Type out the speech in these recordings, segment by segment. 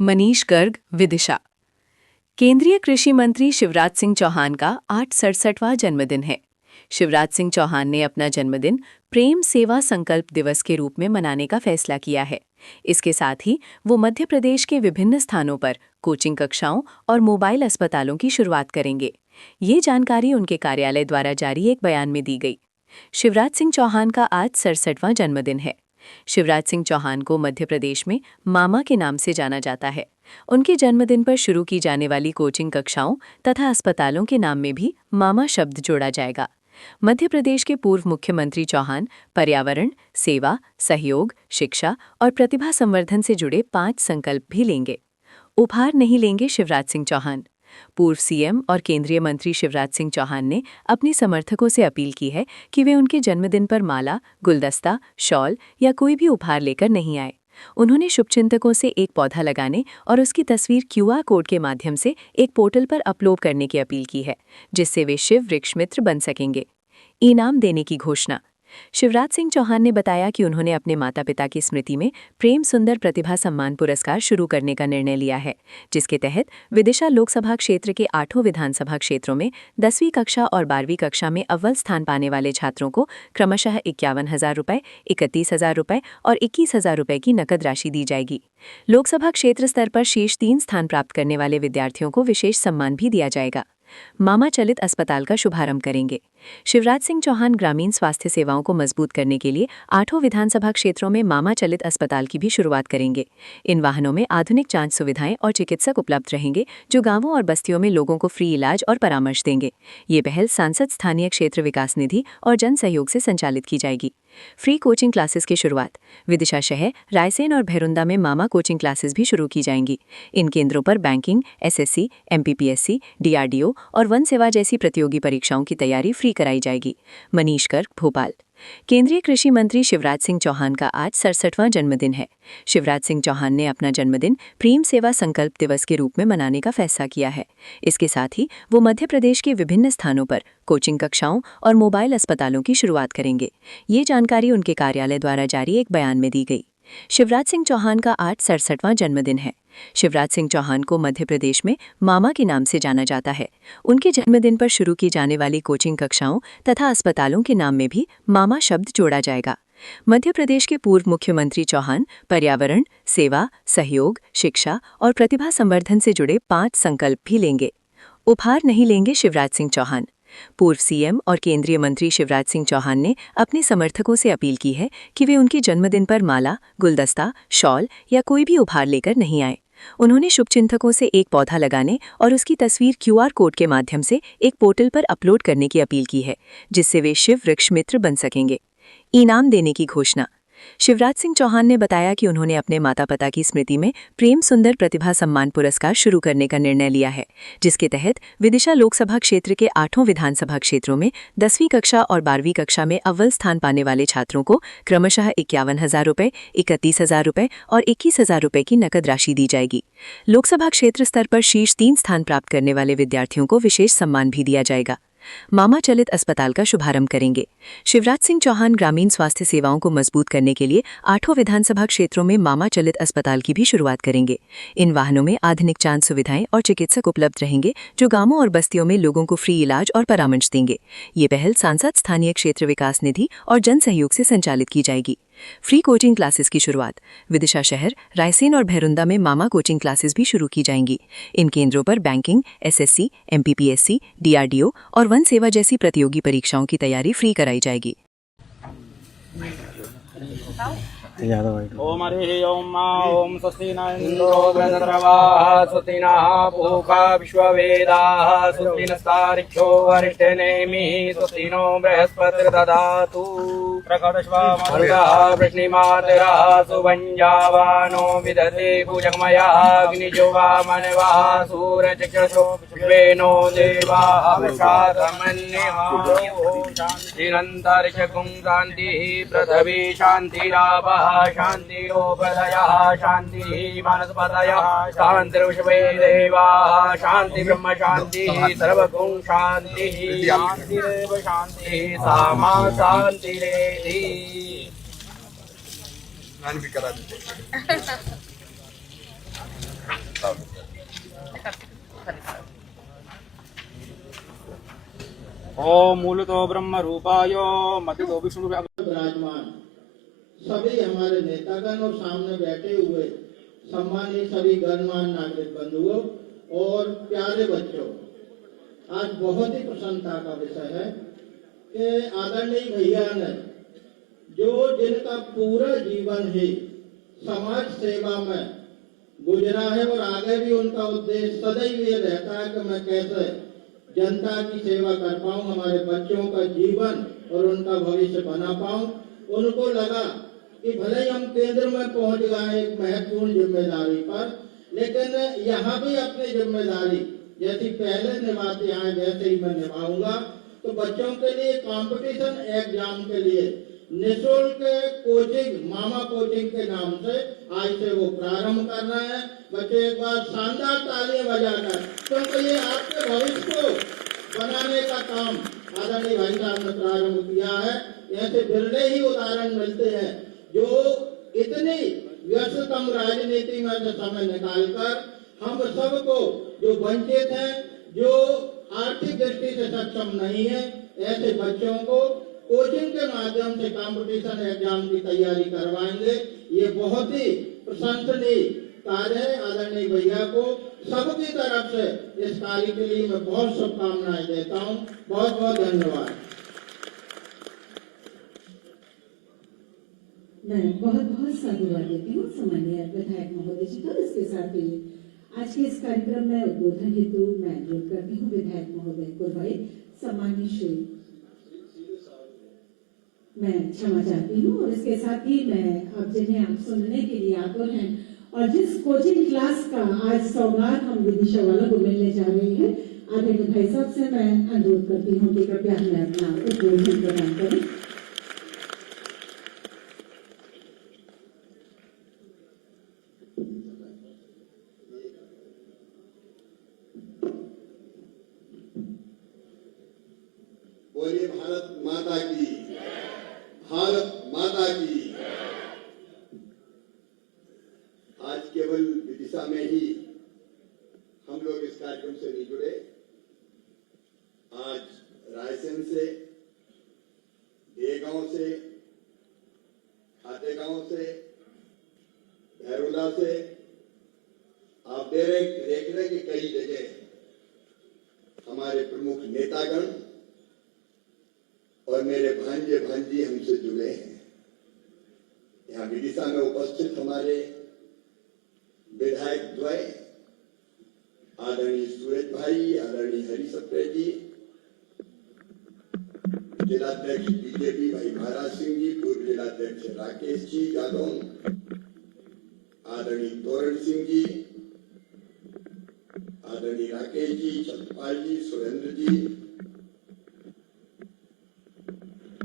मनीष गर्ग, विदिशा। केंद्रीय कृषि मंत्री शिवराज सिंह चौहान का आज 67वां जन्मदिन है। शिवराज सिंह चौहान ने अपना जन्मदिन प्रेम सेवा संकल्प दिवस के रूप में मनाने का फैसला किया है। इसके साथ ही वो मध्य प्रदेश के विभिन्न स्थानों पर कोचिंग कक्षाओं और मोबाइल अस्पतालों की शुरुआत करेंगे। ये जानकारी उनके कार्यालय द्वारा जारी एक बयान में दी गई। शिवराज सिंह चौहान का आज 67वां जन्मदिन है। शिवराज सिंह चौहान को मध्य प्रदेश में मामा के नाम से जाना जाता है। उनके जन्मदिन पर शुरू की जाने वाली कोचिंग कक्षाओं तथा अस्पतालों के नाम में भी मामा शब्द जोड़ा जाएगा। मध्य प्रदेश के पूर्व मुख्यमंत्री चौहान पर्यावरण, सेवा, सहयोग, शिक्षा और प्रतिभा संवर्धन से जुड़े 5 संकल्प भी लेंगे। उपहार नहीं लेंगे शिवराज सिंह चौहान। पूर्व सीएम और केंद्रीय मंत्री शिवराज सिंह चौहान ने अपने समर्थकों से अपील की है कि वे उनके जन्मदिन पर माला, गुलदस्ता, शॉल या कोई भी उपहार लेकर नहीं आए। उन्होंने शुभचिंतकों से एक पौधा लगाने और उसकी तस्वीर क्यूआर कोड के माध्यम से एक पोर्टल पर अपलोड करने की अपील की है, जिससे वे शिव वृक्ष मित्र बन सकेंगे। इनाम देने की घोषणा। शिवराज सिंह चौहान ने बताया कि उन्होंने अपने माता पिता की स्मृति में प्रेम सुंदर प्रतिभा सम्मान पुरस्कार शुरू करने का निर्णय लिया है, जिसके तहत विदिशा लोकसभा क्षेत्र के 8 विधानसभा क्षेत्रों में 10वीं कक्षा और 12वीं कक्षा में अव्वल स्थान पाने वाले छात्रों को क्रमशः 51,000 रुपये, 31,000 रुपये और 21,000 रुपये की नकद राशि दी जाएगी। लोकसभा क्षेत्र स्तर पर शीर्ष 3 स्थान प्राप्त करने वाले विद्यार्थियों को विशेष सम्मान भी दिया जाएगा। मामा चलित अस्पताल का शुभारंभ करेंगे। शिवराज सिंह चौहान ग्रामीण स्वास्थ्य सेवाओं को मजबूत करने के लिए 8 विधानसभा क्षेत्रों में मामा चलित अस्पताल की भी शुरुआत करेंगे। इन वाहनों में आधुनिक जांच सुविधाएं और चिकित्सक उपलब्ध रहेंगे, जो गांवों और बस्तियों में लोगों को फ्री इलाज और परामर्श देंगे। ये पहल सांसद स्थानीय क्षेत्र विकास निधि और जन सहयोग से संचालित की जाएगी। फ्री कोचिंग क्लासेस की शुरुआत। विदिशा शहर, रायसेन और भैरुंदा में मामा कोचिंग क्लासेस भी शुरू की जाएंगी। इन केंद्रों पर बैंकिंग, एसएससी, एमपीपीएससी, डीआरडीओ और वन सेवा जैसी प्रतियोगी परीक्षाओं की तैयारी फ्री कराई जाएगी। मनीष गर्ग, भोपाल। केंद्रीय कृषि मंत्री शिवराज सिंह चौहान का आज 67वां जन्मदिन है। शिवराज सिंह चौहान ने अपना जन्मदिन प्रेम सेवा संकल्प दिवस के रूप में मनाने का फैसला किया है। इसके साथ ही वो मध्य प्रदेश के विभिन्न स्थानों पर कोचिंग कक्षाओं और मोबाइल अस्पतालों की शुरुआत करेंगे। ये जानकारी उनके कार्यालय द्वारा जारी एक बयान में दी गई। शिवराज सिंह चौहान का आज 67वां जन्मदिन है। शिवराज सिंह चौहान को मध्य प्रदेश में मामा के नाम से जाना जाता है। उनके जन्मदिन पर शुरू की जाने वाली कोचिंग कक्षाओं तथा अस्पतालों के नाम में भी मामा शब्द जोड़ा जाएगा। मध्य प्रदेश के पूर्व मुख्यमंत्री चौहान पर्यावरण, सेवा, सहयोग, शिक्षा और प्रतिभा संवर्धन से जुड़े 5 संकल्प भी लेंगे। उपहार नहीं लेंगे शिवराज सिंह चौहान। पूर्व सीएम और केंद्रीय मंत्री शिवराज सिंह चौहान ने अपने समर्थकों से अपील की है कि वे उनके जन्मदिन पर माला, गुलदस्ता, शॉल या कोई भी उपहार लेकर नहीं आए। उन्होंने शुभचिंतकों से एक पौधा लगाने और उसकी तस्वीर क्यूआर कोड के माध्यम से एक पोर्टल पर अपलोड करने की अपील की है, जिससे वे शिव वृक्ष मित्र बन सकेंगे। इनाम देने की घोषणा। शिवराज सिंह चौहान ने बताया कि उन्होंने अपने माता पिता की स्मृति में प्रेम सुंदर प्रतिभा सम्मान पुरस्कार शुरू करने का निर्णय लिया है, जिसके तहत विदिशा लोकसभा क्षेत्र के 8 विधानसभा क्षेत्रों में 10वीं कक्षा और 12वीं कक्षा में अव्वल स्थान पाने वाले छात्रों को क्रमशः 51,000 रुपये, 31,000 रुपये और 21,000 रुपये की नकद राशि दी जाएगी। लोकसभा क्षेत्र स्तर पर शीर्ष 3 स्थान प्राप्त करने वाले विद्यार्थियों को विशेष सम्मान भी दिया जाएगा। मामा चलित अस्पताल का शुभारंभ करेंगे। शिवराज सिंह चौहान ग्रामीण स्वास्थ्य सेवाओं को मजबूत करने के लिए 8 विधानसभा क्षेत्रों में मामा चलित अस्पताल की भी शुरुआत करेंगे। इन वाहनों में आधुनिक जांच सुविधाएं और चिकित्सक उपलब्ध रहेंगे, जो गांवों और बस्तियों में लोगों को फ्री इलाज और परामर्श देंगे। ये पहल सांसद स्थानीय क्षेत्र विकास निधि और जन सहयोग से संचालित की जाएगी। फ्री कोचिंग क्लासेस की शुरुआत। विदिशा शहर, रायसेन और भैरुंदा में मामा कोचिंग क्लासेस भी शुरू की जाएंगी। इन केंद्रों पर बैंकिंग, एसएससी, एमपीपीएससी, डीआरडीओ और वन सेवा जैसी प्रतियोगी परीक्षाओं की तैयारी फ्री कराई जाएगी। ओम हरि ओम मा ओम स्वस्ति न इंद्रो बृहस्पतिर्वाः स्वस्ति नः पूषा विश्ववेदाः स्वस्ति नस्तार्क्ष्यो अरिष्टनेमिः स्वस्ति नो बृहस्पतिर्दधातु प्रकटश्वामरुतः वृष्णिमातरः सुभञ्जावानो विदधे भुजगमयः अग्निजो वामनवः सूर्यचक्षुषो विश्वेनो देवाः विश्वात्मन्यः शान्तिरन्तरिक्षगुं शान्तिः पृथिवी शान्तिरापः शान्तिरोपदयः शान्तिः वनस्पतयः शान्तिर्विश्वे देवाः शान्ति ब्रह्म शान्तिः सर्वगुण शान्तिः शान्तिरेव शान्तिः सामा शान्तिरेधि। भी करा देते ओम मूलतो ब्रह्म रूपाय मतितो विष्णु विराजमान सभी हमारे नेतागण और सामने बैठे हुए सम्मानित सभी गणमान्य नागरिक बंधुओं और प्यारे बच्चों, आज बहुत ही प्रसन्नता का विषय है कि आदरणीय भैया ने जो जिनका पूरा जीवन ही समाज सेवा में गुजरा है और आगे भी उनका उद्देश्य सदैव ये रहता है कि मैं कैसे जनता की सेवा कर पाऊं, हमारे बच्चों का जीवन और उनका भविष्य बना पाऊं। उनको लगा कि भले ही हम केंद्र में पहुंच गए एक महत्वपूर्ण जिम्मेदारी पर, लेकिन यहाँ भी अपनी जिम्मेदारी जैसी पहले निभाते आए वैसे ही मैं निभाऊंगा। तो बच्चों के लिए कंपटीशन एग्जाम के लिए निःशुल्क कोचिंग मामा कोचिंग के नाम से आज से वो प्रारंभ कर रहे हैं। बच्चे एक बार शानदार तालियां बजाकर, क्योंकि ये आपके भविष्य को बनाने का काम आदरणीय भाई साहब ने प्रारंभ किया है। ऐसे बिरले ही उदाहरण मिलते हैं जो इतनी व्यस्ततम राजनीति में से समय निकालकर हम सबको जो वंचित हैं, जो आर्थिक दृष्टि से सक्षम नहीं है, ऐसे बच्चों को कोचिंग के माध्यम से कंपटीशन एग्जाम की तैयारी करवाएंगे। ये बहुत ही प्रशंसनीय कार्य है। आदरणीय भैया को सबकी तरफ से इस कार्य के लिए मैं बहुत शुभकामनाएं देता हूँ। बहुत बहुत धन्यवाद। मैं बहुत बहुत साधुवाद देती हूँ सम्मानीय विधायक महोदय जी को। इसके साथ ही आज के इस कार्यक्रम में उद्बोधन हेतु मैं अनुरोध करती हूँ विधायक महोदय को भाई सम्मानीय श्री, मैं क्षमा चाहती हूँ। और इसके साथ ही मैं अब जिन्हें आप सुनने के लिए आतुर हैं और जिस कोचिंग क्लास का आज सौगात हम विदिशा वालों को मिलने जा रहे हैं, आदरणीय भाई साहब से मैं अनुरोध करती हूँ कि कृपया हमें अपना उद्बोधन प्रदान करें। बोलिए भारत माता की, भारत माता की। आज केवल विदिशा में ही हम लोग इस कार्यक्रम से नहीं जुड़े। आज रायसेन से, देगांव से, खातेगांव से, भैरोला से, आप देख रहे कि कई जगह हमारे प्रमुख नेतागण और मेरे भांजे भांजी हमसे जुड़े हैं। यहाँ विदिशा में उपस्थित हमारे विधायक द्वय आदरणीय सूरज भाई, आदरणीय हरि सप्रे जी, जिलाध्यक्ष बीजेपी भाई महाराज सिंह जी, पूर्व जिलाध्यक्ष राकेश जी यादव, आदरणीय तोरण सिंह जी, आदरणीय राकेश जी, सतपाल जी, सुरेंद्र जी,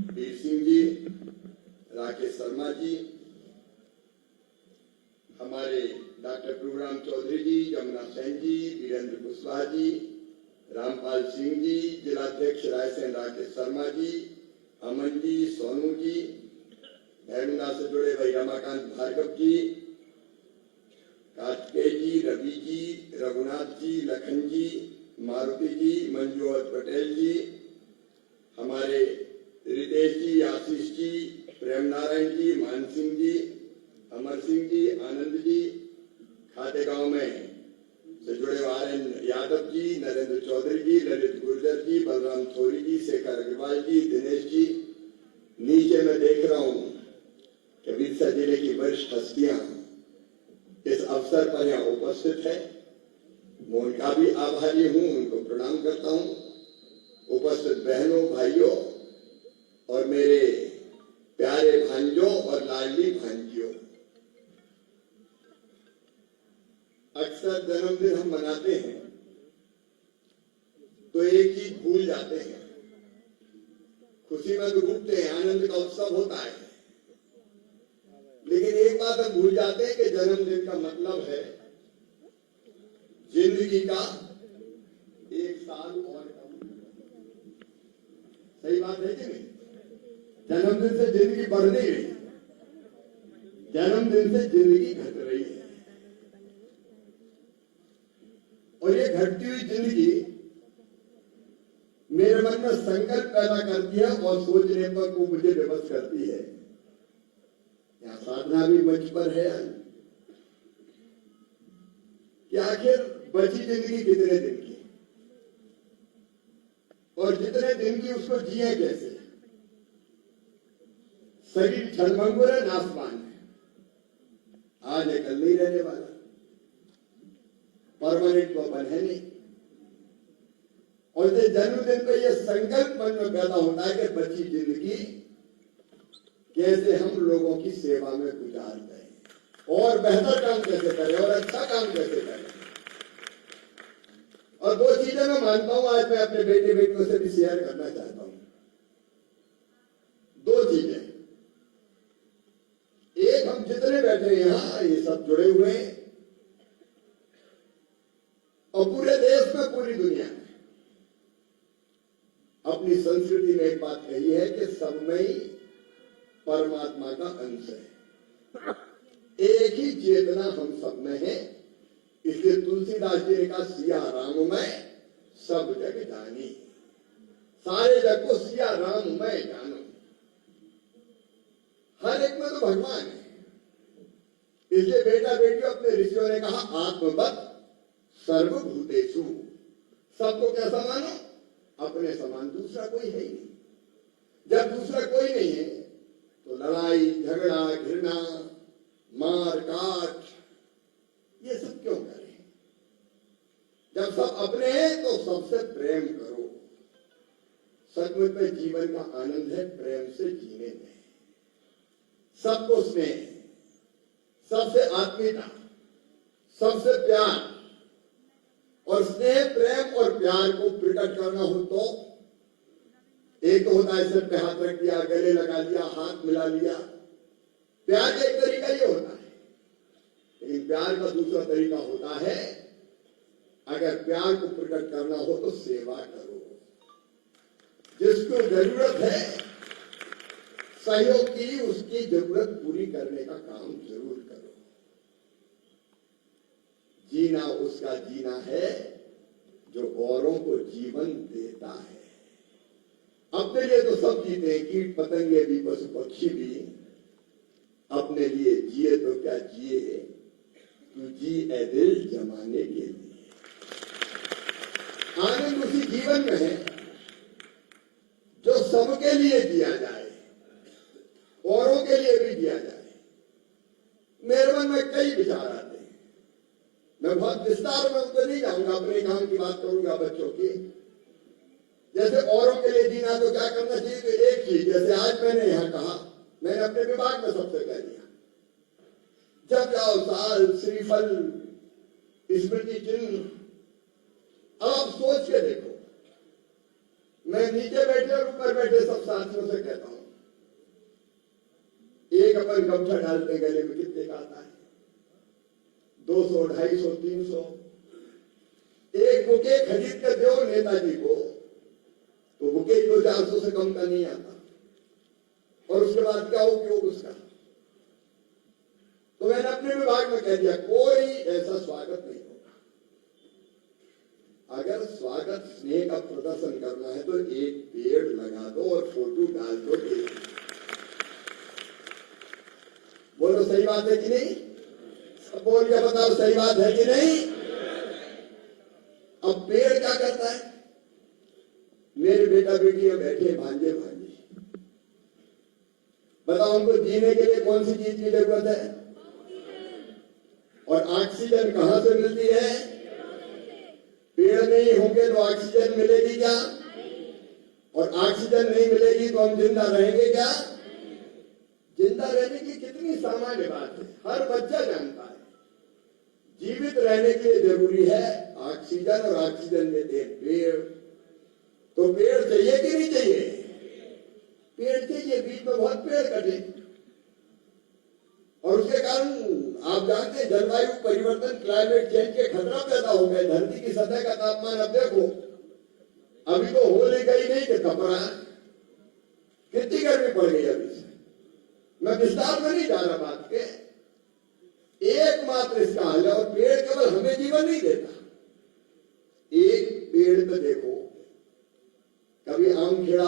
वीर सिंह जी, राकेश शर्मा जी, हमारे डॉक्टर प्रभुराम चौधरी जी, जमुना सेन जी, वीरेंद्र कुशवाहा जी, रामपाल सिंह जी, जिलाध्यक्ष रायसेन राकेश शर्मा जी, अमन जी, सोनू जी, भैरुना से जुड़े भाई रमाकांत भार्गव जी, कार्तिकेय जी, रवि जी, रघुनाथ जी, लखन जी, मारुति जी, मंजूवत पटेल जी, हमारे रितेश जी, आशीष जी, प्रेम नारायण जी, मान सिंह जी, अमर सिंह जी, आनंद जी, खातेगांव में से जुड़े आर्यन यादव जी, नरेंद्र चौधरी जी, ललित गुर्जर जी, बलराम थोरी जी, शेखर अग्रवाल जी, दिनेश जी। नीचे मैं देख रहा हूँ कि विदिशा जिले की वरिष्ठ हस्तियां इस अवसर पर यहाँ उपस्थित है। मैं उनका भी आभारी हूँ, उनको प्रणाम करता हूँ। उपस्थित बहनों, भाइयों और मेरे प्यारे भांजों और लाडली भांजियों, अक्सर जन्मदिन हम मनाते हैं तो एक चीज भूल जाते हैं। खुशी में तो डूबते हैं, आनंद का उत्सव होता है, लेकिन एक बात हम भूल जाते हैं कि जन्मदिन का मतलब है जिंदगी का एक साल और कम। सही बात है कि नहीं? जन्मदिन से जिंदगी बढ़ नहीं रही, जन्मदिन से जिंदगी घट रही है। और ये घटती हुई जिंदगी मेरे मन में संकल्प पैदा करती है और सोचने पर को मुझे विवश करती है। यहाँ साधना भी मंच पर है कि आखिर बची जिंदगी कितने दिन की, और जितने दिन की उसको जिए कैसे। शरीर क्षणभंगुर है, नाशवान है, आज है कल नहीं रहने वाला, परमानेंट तो बन है नहीं। और ये जन्मदिन पे ये संकल्प मन में पैदा होता है कि बची जिंदगी कैसे हम लोगों की सेवा में गुजार दें और बेहतर काम कैसे करें और अच्छा काम कैसे करें। और दो चीजें मैं मानता हूं, आज मैं अपने बेटे बेटियों से भी शेयर करना चाहता हूं। दो चीजें, एक, हम जितने बैठे हैं यहां, ये सब जुड़े हुए हैं, और पूरे देश में, पूरी दुनिया में अपनी संस्कृति में एक बात कही है कि सब में ही परमात्मा का अंश है, एक ही चेतना हम सब में है। इसलिए तुलसीदास जी ने कहा, सिया राम में सब जग जानी, सारे जग को सिया राम में जानो। हर एक में तो भगवान है। इसलिए बेटा बेटियों, अपने ऋषियों ने कहा, आत्मवत् सर्वभूतेषु, सबको कैसा मानो, अपने समान, दूसरा कोई है ही नहीं। जब दूसरा कोई नहीं है तो लड़ाई झगड़ा घृणा मार काट ये सब क्यों करें। जब सब अपने हैं तो सबसे प्रेम करो। सचमुच में जीवन का आनंद है प्रेम से जीने में। सबको स्नेह, सबसे आत्मीयता, सबसे प्यार, और स्नेह प्रेम और प्यार को प्रकट करना हो तो एक तो होता है सिर पे हाथ रख दिया, गले लगा लिया, हाथ मिला लिया। प्यार का एक तरीका ये होता है, लेकिन प्यार का दूसरा तरीका होता है, अगर प्यार को प्रकट करना हो तो सेवा करो। जिसको जरूरत है सहयोग की, उसकी जरूरत पूरी करने का काम जरूर करो। जीना उसका जीना है जो औरों को जीवन देता है। अपने लिए तो सब जीते हैं, कीट पतंगे भी, पशु पक्षी भी। अपने लिए जिए तो क्या जिए, तू जी ए दिल जमाने के लिए। आनंद उसी जीवन में है जो सबके लिए जिया जाए, औरों के लिए भी जिया जाए। मेरे मन में कई विचार आते हैं, मैं बहुत विस्तार में उनको नहीं जाऊंगा, अपने काम की बात करूंगा बच्चों की। जैसे औरों के लिए जीना तो क्या करना चाहिए, तो एक चीज, जैसे आज मैंने यहां कहा, मैंने अपने विभाग में सबसे कह दिया, जब जाओ साल श्रीफल स्मृति चिन्ह। अब आप सोच के देखो, मैं नीचे बैठे और ऊपर बैठे सब साथियों से कहता हूं, एक अपन गमछा डालते गले में कितने का आता है, 200, 250, 300। एक बुके खरीद कर दो नेताजी को तो बुके 200-400 से कम का नहीं आता, और उसके बाद क्या उपयोग उसका। तो मैंने अपने विभाग में कह दिया, कोई ऐसा स्वागत नहीं होगा। अगर स्वागत स्नेह का प्रदर्शन करना है तो एक पेड़ लगा दो और फोटो डाल दो। बोलो सही बात है कि नहीं, सब बोल के बताओ सही बात है कि नहीं। अब पेड़ क्या करता है, मेरे बेटा बेटियां बैठे भांजे भांजे, बताओ उनको जीने के लिए कौन सी चीज की जरूरत है, और ऑक्सीजन कहां से मिलती है, पेड़ नहीं होंगे तो ऑक्सीजन मिलेगी क्या, और ऑक्सीजन नहीं मिलेगी तो हम जिंदा रहेंगे क्या। जिंदा रहने की कितनी सामान्य बात है, हर बच्चा जानता है। जीवित रहने के लिए जरूरी है ऑक्सीजन, और ऑक्सीजन देते हैं पेड़। तो पेड़ चाहिए कि नहीं चाहिए, पेड़ चाहिए। बीच में बहुत पेड़ कटे, और उसके कारण आप जानते हैं जलवायु परिवर्तन, क्लाइमेट चेंज के खतरा पैदा हो गए। धरती की सतह का तापमान अब देखो, अभी तो होली गई नहीं कि कपड़ा, कितनी गर्मी पड़ गई अभी से। मैं विस्तार में नहीं जा रहा बात के, एकमात्र इसका हल है। और पेड़ केवल हमें जीवन नहीं देता, एक पेड़ पे देखो अभी आमखेड़ा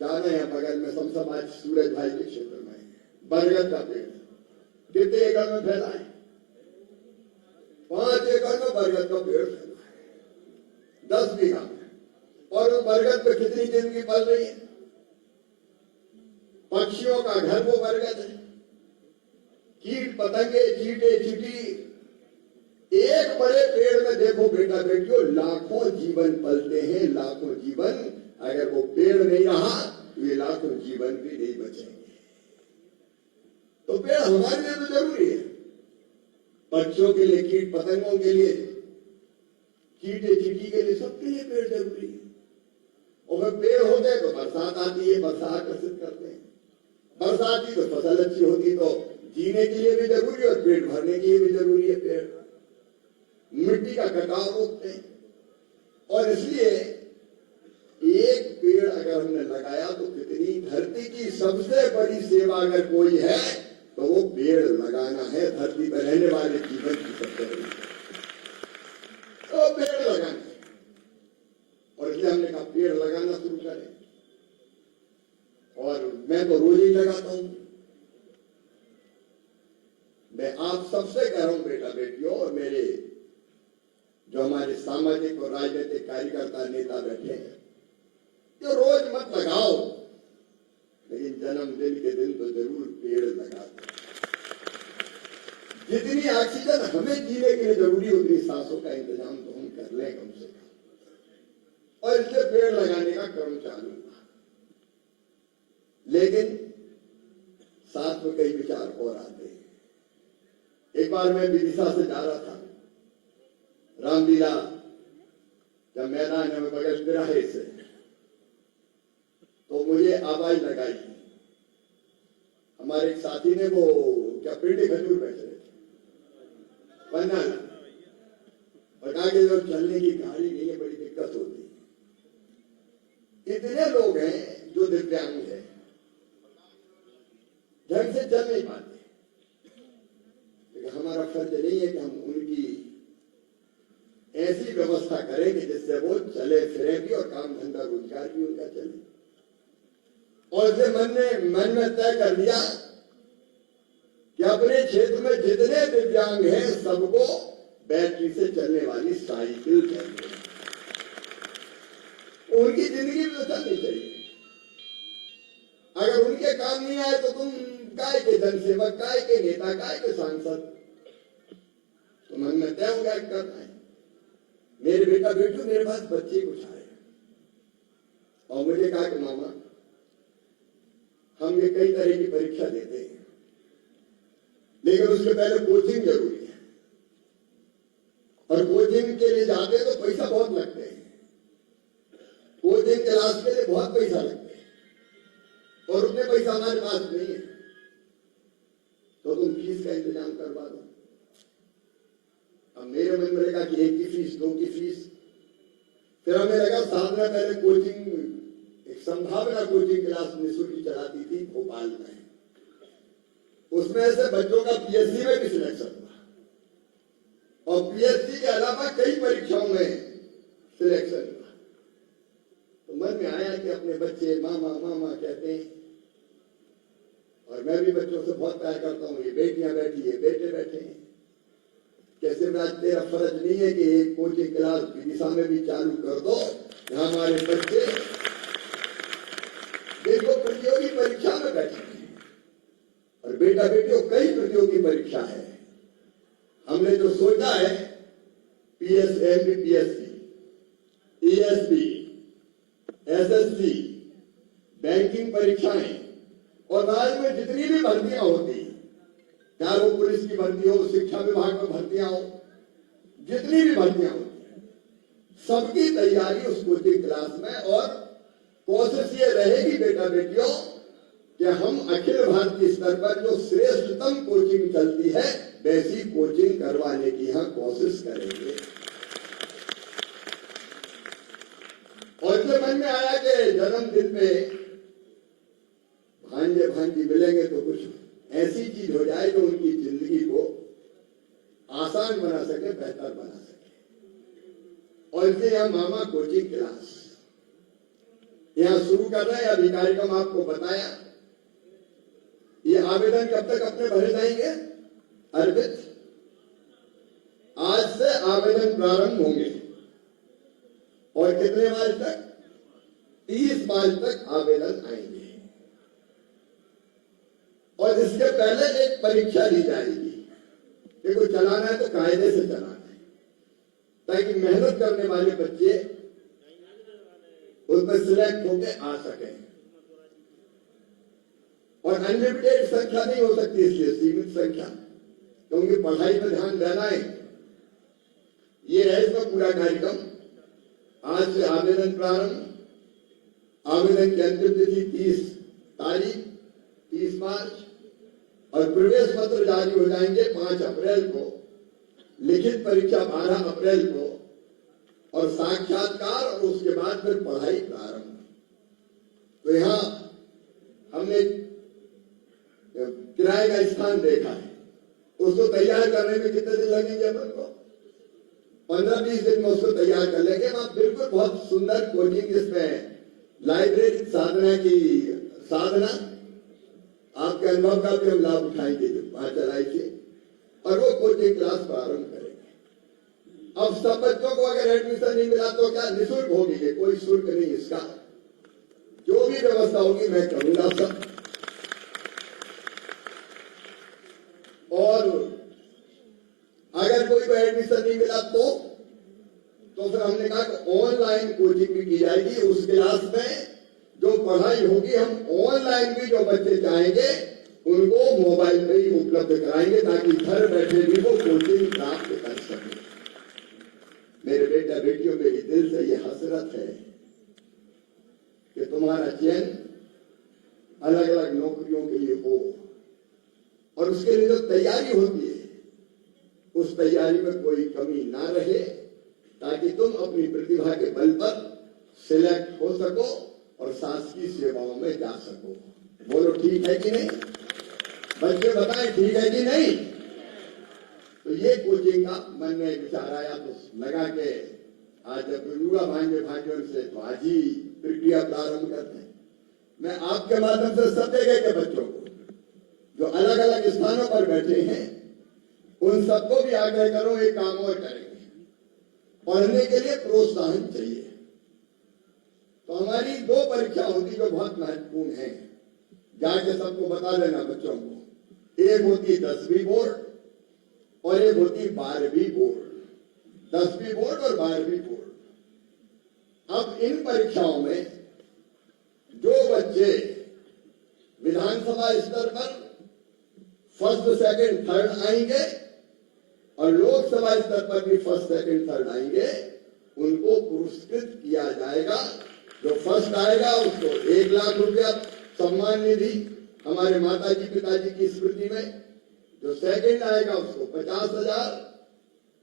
जाना है बगल में समसमाज सूरज भाई के क्षेत्र में बरगद का पेड़ कितने एकड़ में फैला है? 5 एकड़ में बरगद का पेड़ फैला है, 10 बीघा में। और उस बरगद पे कितनी जिंदगी पल रही है? पक्षियों का घर वो बरगद है, कीट पतंगे चींटे चींटी। एक बड़े पेड़ में देखो बेटा बेटियों लाखों जीवन पलते हैं, लाखों जीवन। अगर वो पेड़ नहीं रहा तो ये लाखों जीवन भी नहीं बचेंगे। तो पेड़ हमारे लिए तो जरूरी है, पक्षियों के लिए, कीट पतंगों के लिए, चींटे चींटी के लिए, सबके लिए पेड़ जरूरी है। और जब पेड़ होते हैं तो बरसात आती है, बरसात आकर्षित करते हैं, बरसात की तो फसल अच्छी होती, तो जीने के लिए भी जरूरी है और पेट भरने के लिए भी जरूरी है। पेड़ मिट्टी का कटाव रोकते हैं। और इसलिए एक पेड़ अगर हमने लगाया तो कितनी, धरती की सबसे बड़ी सेवा अगर कोई है तो वो पेड़ लगाना है। धरती पर रहने वाले जीवन की सबसे बड़ी तो पेड़ लगाना है। और इसलिए हमने कहा पेड़ लगाना शुरू करें। और मैं तो रोज ही लगाता हूं। मैं आप सबसे कह रहा हूं बेटा बेटियों, और मेरे जो हमारे सामाजिक और राजनीतिक कार्यकर्ता नेता बैठे हैं, जो रोज मत लगाओ, लेकिन जन्मदिन के दिन तो जरूर पेड़ लगा दो। जितनी ऑक्सीजन हमें जीने के लिए जरूरी है उतनी सांसों का इंतजाम तो हम कर लें कम से कम। और इसलिए पेड़ लगाने का क्रम चालू हुआ। लेकिन साथ में कई विचार और आते हैं। एक बार मैं विदिशा से जा रहा था, रामलीला जब मैदान है बगल तिराहे से, तो मुझे आवाज लगाई। हमारे एक साथी ने वो क्या पेड़े खजूर बेच रहे थे बनाना, और कहा कि जब चलने की गाड़ी नहीं है बड़ी दिक्कत होती है। इतने लोग हैं जो दिव्यांग है, ढंग से चल नहीं पाते। लेकिन हमारा फर्ज नहीं है कि हम उनकी ऐसी व्यवस्था करें कि जिससे वो चले फिरे भी और काम धंधा रोजगार भी उनका चले। और इसे मन में तय कर दिया कि अपने क्षेत्र में जितने दिव्यांग हैं सबको बैटरी से चलने वाली साइकिल चाहिए। उनकी जिंदगी भी तो चलनी चाहिए। अगर उनके काम नहीं आए तो तुम काय के जनसेवक, काय के नेता, काय के सांसद, तो मन में तय होगा करना है। मेरे बेटा बेटू मेरे पास बच्चे कुछ आए और मुझे कहा कि मामा हम ये कई तरह की परीक्षा देते हैं, लेकिन उसके पहले कोचिंग जरूरी है। और कोचिंग के लिए जाते तो पैसा बहुत लगते हैं, कोचिंग क्लास के लिए बहुत पैसा लगते हैं, और उतने पैसा हमारे पास नहीं है, तो तुम फीस का इंतजाम करवा दो। अब मेरे मन में लगा कि 1 की फीस, 2 की फीस। फिर हमें लगा साधना पहले कोचिंग, एक संभावना कोचिंग क्लास निःशुल्क चलाती थी भोपाल में, उसमें से बच्चों का पीएससी में भी सिलेक्शन हुआ, और पीएससी के अलावा कई परीक्षाओं में सिलेक्शन हुआ। तो मन में आया कि अपने बच्चे मामा मामा कहते हैं, और मैं भी बच्चों से बहुत प्यार करता हूं। ये बेटियां बैठी है, बेटे बैठे हैं। कैसे राज तेरा फर्ज नहीं है कि एक कोचिंग क्लास विदिशा में भी चालू कर दो, जहां हमारे बच्चे देखो प्रतियोगी परीक्षा में बैठे हैं। और बेटा बेटियों कई प्रतियोगी परीक्षा है। हमने जो सोचा है पीएससी, ईएसपी, एसएससी, बैंकिंग परीक्षाएं, और राज्य में जितनी भी भर्तियां होती, चाहे वो पुलिस की भर्ती हो, शिक्षा विभाग में भर्तियां हो, जितनी भी भर्तियां होती, सबकी तैयारी उस कोचिंग क्लास में। और कोशिश ये रहेगी बेटा बेटियों कि हम अखिल भारतीय स्तर पर जो श्रेष्ठतम कोचिंग चलती है वैसी कोचिंग करवाने की हम कोशिश करेंगे। और इसलिए मन में आया कि जन्मदिन पे भांजे भांजी मिलेंगे तो कुछ ऐसी चीज हो जाए जो उनकी जिंदगी को आसान बना सके, बेहतर बना सके। और इसलिए यह मामा कोचिंग क्लास यहाँ शुरू कर रहे हैं। अभी कार्यक्रम आपको बताया। ये आवेदन कब तक अपने भरे जाएंगे अर्पित? आज से आवेदन प्रारंभ होंगे और कितने मार्च तक? 30 मार्च तक आवेदन आएंगे और इसके पहले एक परीक्षा ली जाएगी। देखो, चलाना है तो कायदे से चलाना है, ताकि मेहनत करने वाले बच्चे उसमें सिलेक्ट होके आ सके। और अनलिमिटेड संख्या नहीं हो सकती, इसलिए सीमित संख्या, क्योंकि पढ़ाई पर ध्यान देना है। ये है इसका पूरा कार्यक्रम। आज से आवेदन प्रारंभ। आवेदन की अंतिम तिथि 30 मार्च और प्रवेश पत्र जारी हो जाएंगे 5 अप्रैल को, लिखित परीक्षा 12 अप्रैल को और साक्षात्कार, और उसके बाद फिर पढ़ाई प्रारंभ। तो यहां हमने किराए का स्थान देखा है, उसको तैयार करने में कितने दिन लगेंगे अपन को? 15-20 दिन में उसको तैयार कर लेंगे। वहां बिल्कुल बहुत सुंदर कोचिंग, जिसमें लाइब्रेरी साधना की साधना, आपके अनुभव का भी हम लाभ उठाएंगे जो वहां चलाई थी, और वो कोचिंग क्लास प्रारंभ करेंगे। अब सब बच्चों को अगर एडमिशन नहीं मिला तो क्या निःशुल्क होगी? कोई शुल्क नहीं इसका, जो भी व्यवस्था होगी मैं करूंगा सब। और अगर कोई को एडमिशन नहीं मिला तो फिर हमने कहा कि ऑनलाइन कोचिंग भी की जाएगी। उस क्लास में जो पढ़ाई होगी, हम ऑनलाइन भी जो बच्चे चाहेंगे उनको मोबाइल पे ही उपलब्ध कराएंगे, ताकि घर बैठे भी वो कोचिंग प्राप्त कर सके। मेरे बेटा बेटियों, मेरी दिल से ये हसरत है कि तुम्हारा चयन अलग अलग नौकरियों के लिए हो, और उसके लिए जो तैयारी होती है, उस तैयारी में कोई कमी ना रहे, ताकि तुम अपनी प्रतिभा के बल पर सिलेक्ट हो सको और शासकीय सेवाओं में जा सको। बोलो ठीक है कि नहीं? बच्चे बताएं ठीक है कि नहीं? तो ये कोचिंग का मन में विचार आया, तो लगा के आज जब लूगा भांजों से, तो आज ही प्रक्रिया प्रारंभ करते हैं। मैं आपके माध्यम से सब जगह के बच्चों को जो अलग अलग स्थानों पर बैठे हैं, उन सबको भी आग्रह करो, एक काम और करेंगे, पढ़ने के लिए प्रोत्साहन चाहिए। तो हमारी 2 परीक्षा होती जो बहुत महत्वपूर्ण है, जाके सबको बता देना बच्चों को। एक होती 10वीं बोर्ड और एक होती 12वीं बोर्ड। 10वीं बोर्ड और 12वीं बोर्ड। अब इन परीक्षाओं में जो बच्चे विधानसभा स्तर पर फर्स्ट, सेकंड, थर्ड आएंगे और लोकसभा स्तर पर भी फर्स्ट, सेकंड, थर्ड आएंगे, उनको पुरस्कृत किया जाएगा। जो फर्स्ट आएगा उसको 1 लाख रुपया सम्मान निधि हमारे माताजी पिताजी की स्मृति में, जो सेकंड आएगा उसको 50,000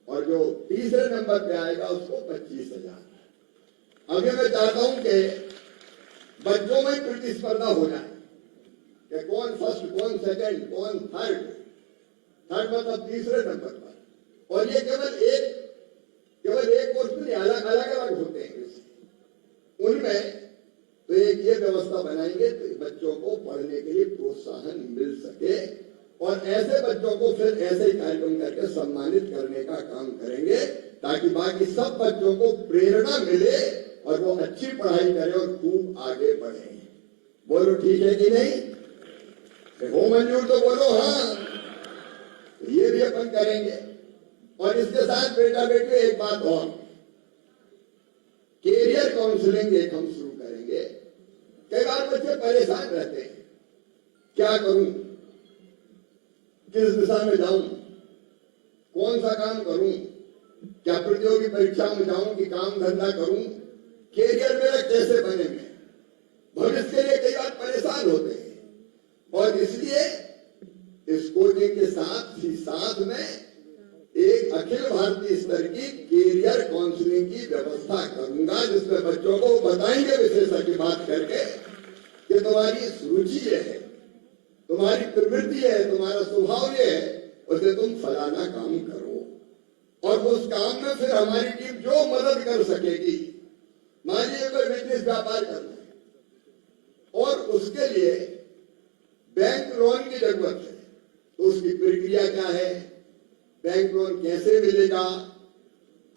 और जो तीसरे नंबर पे आएगा उसको 25,000। अभी मैं चाहता हूं कि बच्चों में प्रतिस्पर्धा हो जाए कि कौन फर्स्ट, कौन सेकंड, कौन थर्ड मतलब तीसरे नंबर पर। और ये केवल एक कोर्स में नहीं, अलग अलग होते हैं उनमें। तो एक ये व्यवस्था बनाएंगे तो बच्चों को पढ़ने के लिए प्रोत्साहन मिल सके, और ऐसे बच्चों को फिर ऐसे ही कार्यक्रम करके सम्मानित करने का काम करेंगे, ताकि बाकी सब बच्चों को प्रेरणा मिले और वो अच्छी पढ़ाई करें और खूब आगे बढ़े। बोलो ठीक है कि नहीं? हो मंजूर तो बोलो हाँ। ये भी अपन करेंगे। और इसके साथ बेटा बेटी एक बात और, कैरियर काउंसलिंग एक हम शुरू करेंगे। कई बार बच्चे परेशान रहते हैं, क्या करूं, किस दिशा में जाऊं, कौन सा काम करूं, क्या प्रतियोगी परीक्षा में जाऊं कि काम धंधा करूं, कैरियर मेरा कैसे बनेगा, भविष्य के लिए कई बार परेशान होते हैं। और इसलिए इस कोचिंग के साथ में एक अखिल भारतीय स्तर की कैरियर काउंसलिंग की व्यवस्था करूंगा, जिसमें बच्चों को बताएंगे विशेषज्ञ की बात करके कि तुम्हारी रुचि ये है, तुम्हारी प्रवृत्ति है, तुम्हारा स्वभाव ये है, उसे तुम फलाना काम करो। और उस काम में फिर हमारी टीम जो मदद कर सकेगी, मान लीजिए कोई बिजनेस व्यापार करना है, उसके लिए बैंक लोन की जरूरत है। तो उसकी प्रक्रिया क्या है, बैंक लोन कैसे मिलेगा,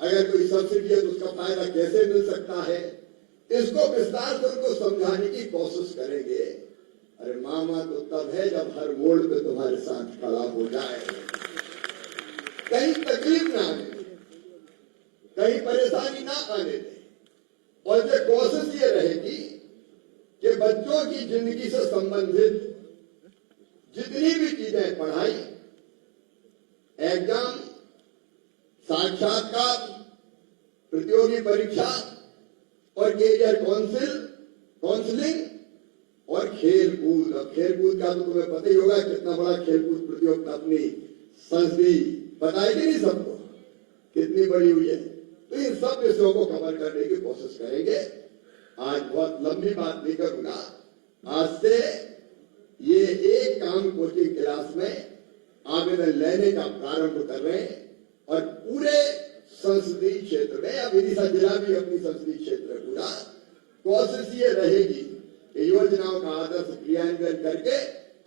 अगर कोई सब्सिडी है तो उसका फायदा कैसे मिल सकता है, इसको विस्तार से उनको समझाने की कोशिश करेंगे। अरे मामा तो तब है जब हर मोड़ पे तुम्हारे साथ खड़ा हो जाए, कहीं तकलीफ ना आने, कहीं परेशानी ना आने दे। और ये कोशिश ये रहेगी कि बच्चों की जिंदगी से संबंधित जितनी भी चीजें, पढ़ाई, एग्जाम, साक्षात्कार, प्रतियोगी परीक्षा और कैरियर काउंसलिंग और खेल कूद। अब खेल कूद का तो तुम्हें पता ही होगा कितना बड़ा खेल कूद प्रतियोगिता अपनी संस्थी बताएगी नहीं सबको, कितनी बड़ी हुई है। तो इन सब विषयों को कवर करने की कोशिश करेंगे। आज बहुत लंबी बात नहीं करूंगा। आज से ये एक काम कोचिंग क्लास में आवेदन लेने का प्रारंभ कर रहे हैं और पूरे संसदीय क्षेत्र में, या विदिशा जिला भी अपनी संसदीय क्षेत्र पूरा, कोशिश ये रहेगी कि योजनाओं का आदर्श क्रियान्वयन करके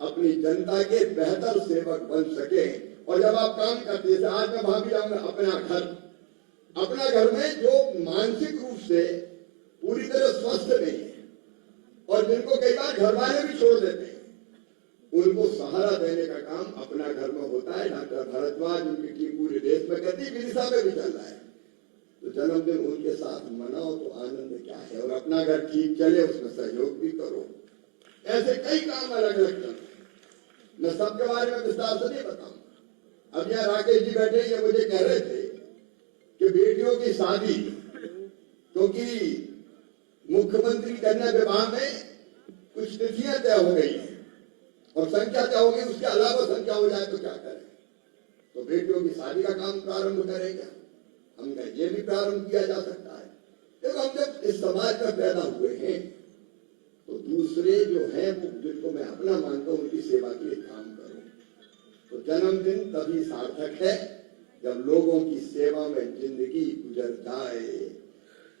अपनी जनता के बेहतर सेवक बन सके। और जब आप काम करते, जैसे आज मैं वहां भी जाऊंगा, अपना घर में जो मानसिक रूप से पूरी तरह स्वस्थ नहीं है और जिनको कई बार घर वाले भी छोड़ देते हैं, उनको सहारा देने का काम अपना घर में होता है। डॉक्टर भारद्वाज, उनकी टीम पूरे देश में करती है, विदिशा में भी चल रहा है। तो जन्मदिन उनके साथ मनाओ तो आनंद क्या है, और अपना घर ठीक चले उसमें सहयोग भी करो। ऐसे कई काम अलग अलग चल रहे हैं, मैं सबके बारे में विस्तार से नहीं बताऊंगा। अब यहाँ राकेश जी बैठे, ये मुझे कह रहे थे कि बेटियों की शादी, क्योंकि मुख्यमंत्री कन्या विवाह में कुछ तिथियां तय हो गई है और संख्या तय होगी, उसके अलावा संख्या हो जाए तो क्या करें। तो बेटियों की शादी का काम प्रारंभ करेंगे। हम कहें ये भी प्रारंभ किया जा सकता है। देखो, हम जब इस समाज में पैदा हुए हैं तो दूसरे जो है वो, जिनको मैं अपना मानता हूं, उनकी सेवा के लिए काम करो। तो जन्मदिन तभी सार्थक है जब लोगों की सेवा में जिंदगी गुजर जाए,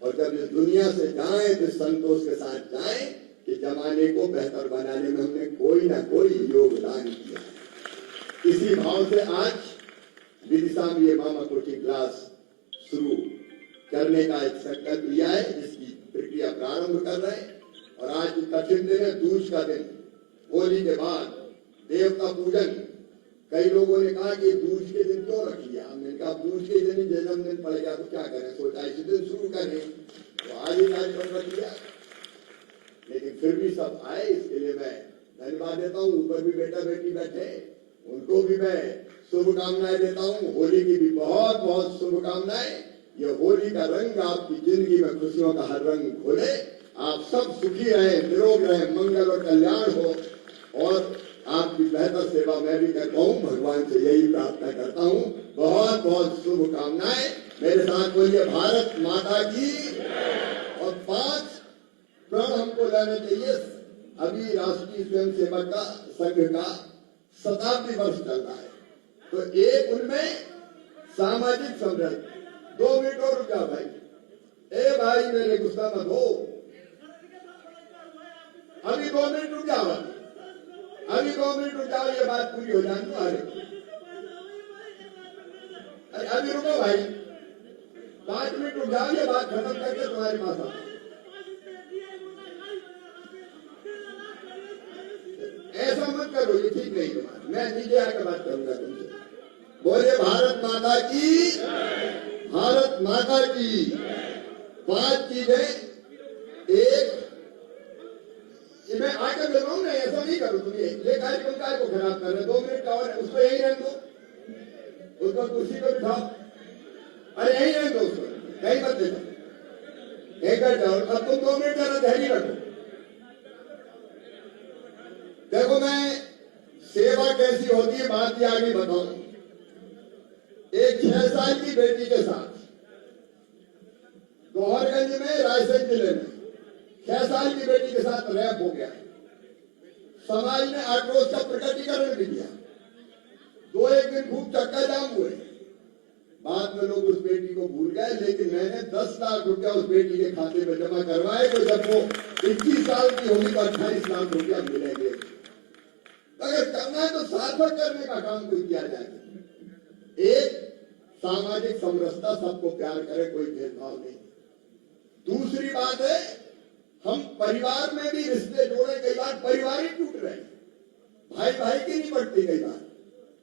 और जब इस दुनिया से जाए तो संतोष के साथ जाए कि जमाने को बेहतर बनाने में हमने कोई ना कोई योगदान किया है। इसी भाव से आज विदिशा में ये मामा कोचिंग क्लास शुरू करने का एक संकल्प लिया है, जिसकी प्रक्रिया प्रारंभ कर रहे हैं। और आज कठिन दिन है, दूज का दिन, होली के बाद देवता पूजन। कई लोगों ने कहा कि दूज के दिन क्यों रख लिया, हमने कहा दूज के दिन ही जन्मदिन पड़ गया तो क्या करें, सोचा इसी दिन शुरू करें, तो आज ही कार्यक्रम रख लिया। लेकिन फिर भी सब आए, इसके लिए मैं धन्यवाद देता हूँ। ऊपर भी बेटा बेटी बैठे, उनको भी मैं शुभकामनाएं देता हूँ। होली की भी बहुत बहुत शुभकामनाएं। ये होली का रंग आपकी जिंदगी में खुशियों का हर रंग घोले। आप सब सुखी रहे, निरोग रहे, मंगल और कल्याण हो, और आपकी बेहतर सेवा मैं भी कर पाऊं, भगवान से यही प्रार्थना करता हूं। बहुत बहुत शुभकामनाएं। मेरे साथ बोलिए भारत माता की। और 5 प्रण हमको लेने चाहिए। अभी राष्ट्रीय स्वयंसेवक का संघ का शताब्दी वर्ष चल रहा है, तो एक उनमें सामाजिक समृद्धि। 2 मिनट और रुक जाओ भाई, ए भाई मेरे गुस्सा मत हो, अभी 2 मिनट रुक जाओ, अभी 2 मिनट रुक जाओ, ये बात पूरी हो जाए। अरे अभी रुको भाई, 5 मिनट रुक जाओ, ये बात खत्म करके तुम्हारे पास आओ। ऐसा मत करो, ये ठीक नहीं तुम्हारा। मैं नीचे आकर बात करूंगा तुमसे। बोले भारत माता की, भारत माता की। 5 चीजें। एक, मैं आकर कर रहा हूं ना, ऐसा नहीं करो तुम। ये कार्यक्रम काय को खराब कर रहे, 2 मिनट का और उसको यही रहने दो, उसको कुर्सी पर बिठाओ। अरे यही रहने दो उसको, कहीं मत ले जाओ, एक कर जाओ। अब तुम 2 मिनट जरा धैर्य रखो। देखो, मैं सेवा कैसी होती है बात ये आगे बताऊं। एक 6 साल की बेटी के साथ गौहरगंज में, रायसेन जिले में 6 साल की बेटी के साथ रेप हो गया। समाज ने आक्रोश का प्रकटीकरण भी किया। 2-1 दिन खूब चक्का जाम हुए, बाद में लोग उस बेटी को भूल गए, लेकिन मैंने 10 लाख रुपया उस बेटी के खाते में जमा करवाए, तो जब वो 21 साल की होगी तो 28 लाख रुपया मिलेंगे। अगर करना है तो सार्थक करने का काम कोई किया जाए। एक सामाजिक समरसता, सबको प्यार करे, कोई भेदभाव नहीं। दूसरी बात है, हम परिवार में भी रिश्ते जोड़े, कई बार परिवार ही टूट रहे हैं, भाई भाई की नहीं बढ़ती कई बार,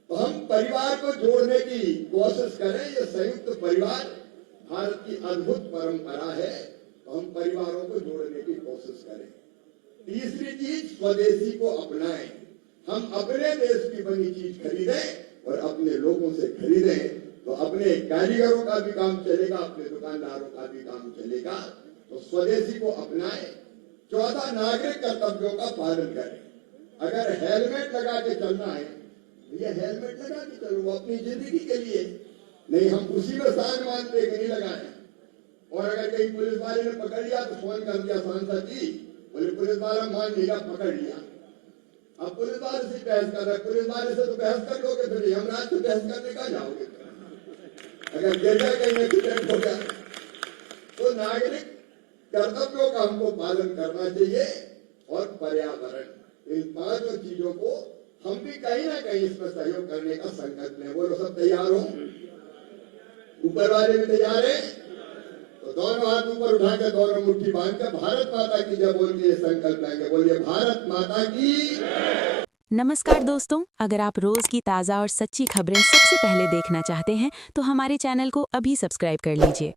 तो हम परिवार को जोड़ने की कोशिश करें। ये संयुक्त परिवार भारत की अद्भुत परंपरा है, तो हम परिवारों को जोड़ने की कोशिश करें। तीसरी चीज, स्वदेशी को अपनाएं। हम अपने देश की बनी चीज खरीदें और अपने लोगों से खरीदें, तो अपने कारीगरों का भी काम चलेगा, अपने दुकानदारों का भी काम चलेगा। तो स्वदेशी को अपनाएं। चौथा, नागरिक कर्तव्यों का पालन करें। अगर हेलमेट लगा के चलना है, ये हेलमेट लगा के चलो, वो अपनी जिंदगी के लिए, नहीं हम उसी में सान मानते कि नहीं लगाए। और अगर कहीं पुलिस वाले ने पकड़ लिया तो फोन कर दिया सांसद जी, बोले पुलिस वाला मान लिया, पकड़ लिया। अब पुलिस वाले से बहस कर रहे, पुलिस वाले से तो बहस कर लोगे, फिर यमराज से बहस करने का जाओगे। अगर जैसा कहीं एक्सीडेंट हो गया, तो नागरिक कर्तव्यों का हमको पालन करना चाहिए। और पर्यावरण, इन पांचों चीजों को हम भी कहीं ना कहीं इसमें सहयोग करने का संकल्प लें। बोलो सब तैयार हो? ऊपर वाले भी तैयार है? तो दोनों हाथ ऊपर उठाकर, दोनों मुट्ठी बांधकर भारत माता की जय बोल के संकल्प लेंगे। बोलिए भारत माता की। नमस्कार दोस्तों, अगर आप रोज की ताज़ा और सच्ची खबरें सबसे पहले देखना चाहते हैं तो हमारे चैनल को अभी सब्सक्राइब कर लीजिए